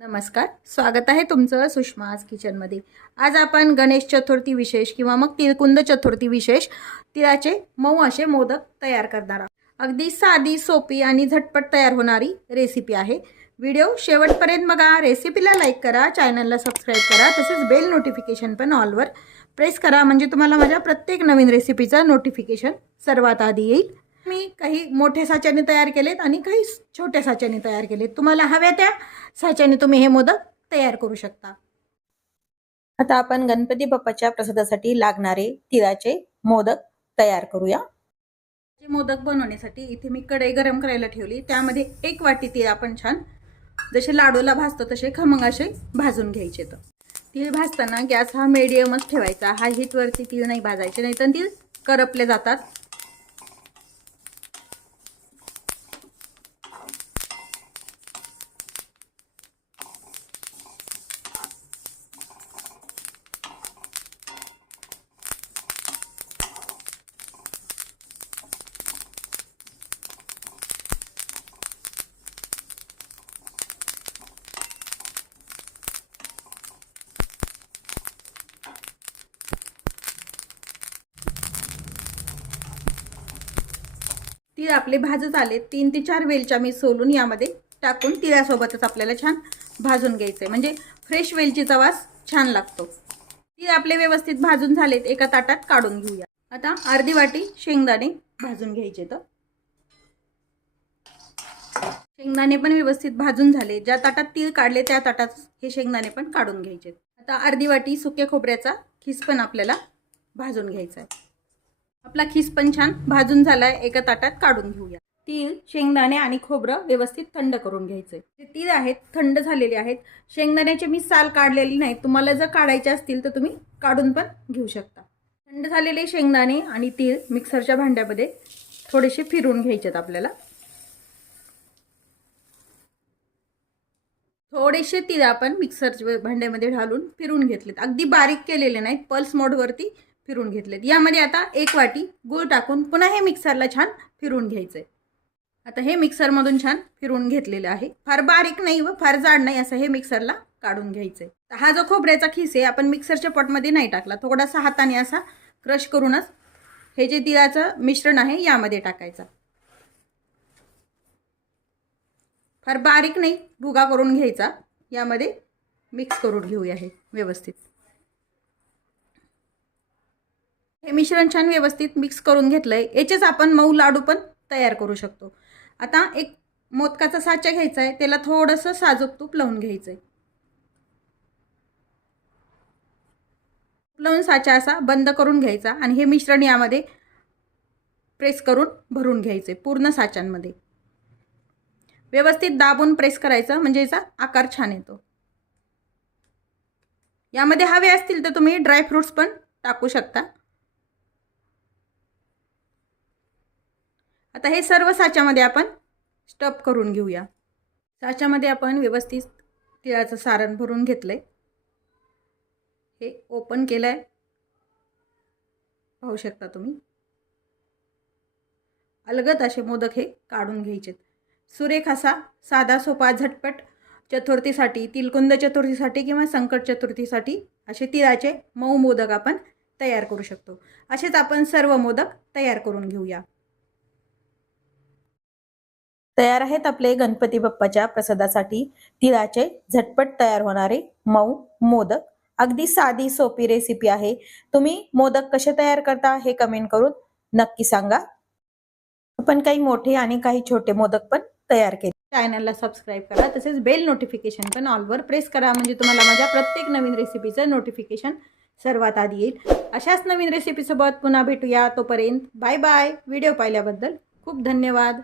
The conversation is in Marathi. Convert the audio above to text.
नमस्कार, स्वागत आहे तुमचं सुषमाज किचनमध्ये। आज आपण गणेश चतुर्थी विशेष किंवा मग तिळकुंद चतुर्थी विशेष तिळाचे मऊ असे मोदक तयार करणार आहोत। अगदी साधी, सोपी आणि झटपट तयार होणारी रेसिपी आहे। व्हिडिओ शेवटपर्यंत बघा। रेसिपीला लाईक करा, चॅनलला सबस्क्राइब करा, तसेच बेल नोटिफिकेशन पण ऑलवर प्रेस करा, म्हणजे तुम्हाला माझ्या प्रत्येक नवीन रेसिपीचा नोटिफिकेशन सर्वात आधी येईल। मी काही मोठ्या साच्याने तयार केलेत आणि काही छोट्या साच्याने तयार केलेत। तुम्हाला हव्या त्या साच्याने तुम्ही हे मोदक तयार करू शकता। आता आपण गणपती बाप्पाच्या प्रसादासाठी लागणारे तिळाचे मोदक तयार करूया। मोदक बनवण्यासाठी इथे मी कढई गरम करायला ठेवली। त्यामध्ये 1 वाटी तीळ आपण छान जसे लाडूला भाजतो तसे खमंग असे भाजून घ्यायचे। तीळ भाजताना गॅस हा मीडियमच ठेवायचा। हाय हीट वरती तीळ नाही भाजायचे, नाहीतर तीळ करपले जातात। तीळ आपले भाजत आले। 3 ते 4 वेलच्या मी सोलून यामध्ये टाकून तिळासोबतच आपल्याला छान भाजून घ्यायचे, म्हणजे फ्रेश वेलचीचा वास छान लागतो। तीळ आपले व्यवस्थित भाजून झालेत, एका ताटात काढून घेऊया। आता अर्धी वाटी शेंगदाणे भाजून घ्यायचे। शेंगदाणे पण व्यवस्थित भाजून झाले। ज्या ताटात तीळ काढले त्या ताटात हे शेंगदाणे पण काढून घ्यायचे। आता अर्धी वाटी सुक्या खोबऱ्याचा खीस पण आपल्याला भाजून घ्यायचा आहे। आपला खीस पण छान भाजून झालाय, एका ताटात काढून घेऊया। तीळ, शेंगदाणे आणि खोबरं व्यवस्थित थंड करून घ्यायचे। ते तीळ आहेत थंड झालेले आहेत। शेंगदाण्याचे मी साल काढलेली नाही, तुम्हाला जर काढायचे असतील तर तुम्ही काढून पण घेऊ शकता। थंड झालेले शेंगदाणे आणि तीळ मिक्सरच्या भांड्यामध्ये थोडेसे फिरवून घ्यायचेत आपल्याला। थोडेसे तीळ आपण मिक्सरच्या भांड्यामध्ये घालून फिरवून घेतलेत, अगदी बारीक केलेले नाहीत, पल्स मोडवरती फिरवून घेतलेत। यामध्ये आता 1 वाटी गूळ टाकून पुन्हा हे मिक्सरला छान फिरवून घ्यायचंय। आता हे मिक्सरमधून छान फिरवून घेतलेलं आहे। फार बारीक नाही व फार जाड नाही, असं हे मिक्सरला काढून घ्यायचंय। हा जो खोबऱ्याचा खीस आहे आपण मिक्सरच्या पॉटमध्ये नाही टाकला, थोडासा हाताने असा क्रश करूनच हे जे तिळाचं मिश्रण आहे यामध्ये टाकायचा। फार बारीक नाही, भुगा करून घ्यायचा। यामध्ये मिक्स करून घेऊया हे व्यवस्थित। हे मिश्रण छान व्यवस्थित मिक्स करून घेतलंय। याचेच आपण मऊ लाडू पण तयार करू शकतो। आता एक मोदकाचा साचा घ्यायचा आहे, त्याला थोडंसं साजूक तूप लावून घ्यायचंय। लावून साचा असा बंद करून घ्यायचा आणि हे मिश्रण यामध्ये प्रेस करून भरून घ्यायचे पूर्ण साच्यांमध्ये। व्यवस्थित दाबून प्रेस करायचं, म्हणजे याचा आकार छान येतो। यामध्ये हवे असतील तर तुम्ही ड्राय फ्रूट्स पण टाकू शकता। आता हे सर्व साच्यामध्ये आपण स्टफ करून घेऊया। साच्यामध्ये आपण व्यवस्थित तिळाचं सारण भरून घेतलंय। हे ओपन केलंय, पाहू शकता तुम्ही। अलगद असे मोदक हे काढून घ्यायचे। सुरेख असा साधा सोपा झटपट चतुर्थीसाठी, तिळकुंद चतुर्थीसाठी किंवा संकट चतुर्थीसाठी असे तिळाचे मऊ मोदक आपण तयार करू शकतो। असेच आपण सर्व मोदक तयार करून घेऊया। तयार आहेत आपले गणपती बाप्पाच्या प्रसादासाठी तिळाचे झटपट तयार होणारे मऊ मोदक। अगदी साधी सोपी रेसिपी आहे। तुम्ही मोदक कसे तयार करता हे कमेंट करून नक्की सांगा। आपण काही मोठे आणि काही छोटे मोदक पण तयार केले। चॅनलला सबस्क्राइब करा, तसेच बेल नोटिफिकेशन पण ऑलवर प्रेस करा, म्हणजे तुम्हाला माझ्या प्रत्येक नवीन रेसिपीचं नोटिफिकेशन सर्वात आधी येईल। अशाच नवीन रेसिपीसोबत पुन्हा भेटूया। तोपर्यंत बाय बाय। व्हिडिओ पाहिल्याबद्दल खूप धन्यवाद।